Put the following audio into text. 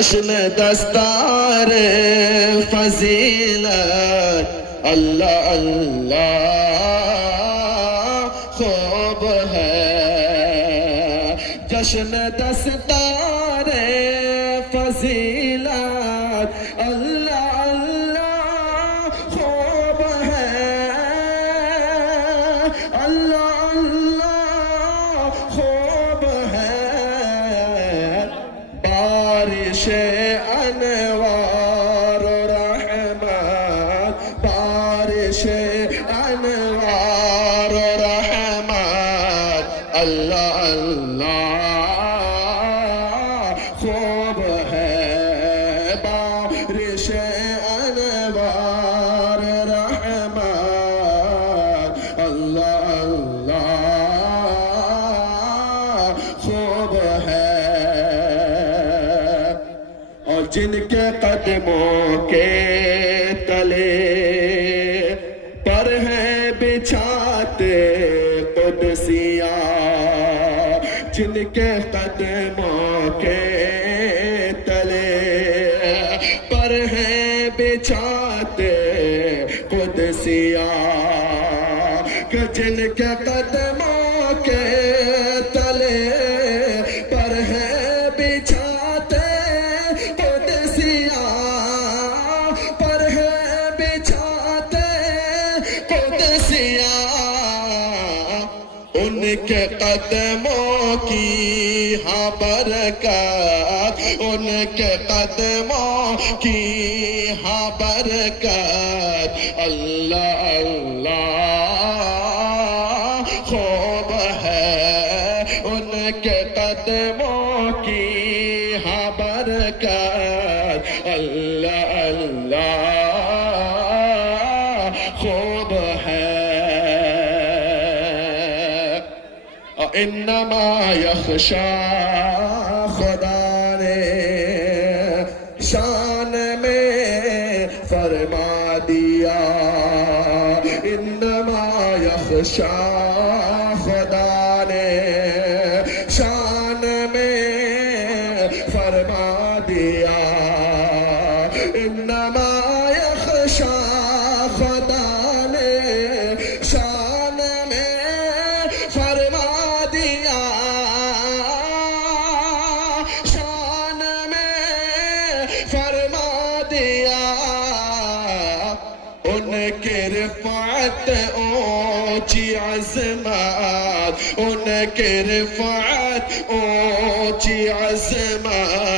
جشن دستار فضیلت اللہ اللہ خوب ہے جشن دستار فضیلت اللہ اللہ خوب ہے اللہ اللہ خوب ہے بارش انوار و رحمت بارش انوار و رحمت اللہ اللہ خوب ہے بارش انوار رحمت اللہ اللہ خوب ہے اور جن کے قدموں کے تلے پر ہیں بچھاتے قدسیاں جن کے قدموں کے تلے پر ہیں بچھاتے قدسیاں کہ جن کے قدموں کے تلے پر ہیں بچھاتے قدسیاں پر ہیں بچھاتے قدسیاں ان کے قدموں کی ہاں برکت ان کے قدموں کی ہاں برکت اللہ اللہ خوب ہے ان کے قدموں کی ہاں برکت اللہ اللہ خوب ہے انما یخشا خدا نے شان میں فرما دیا انما یخشا خدا نے شان میں فرما دیا انما یخشا خدا نے شان میں فرما دیا شان میں فرما دیا ان کی رفعت اونچی عظمت ان کی رفعت اونچی عظمت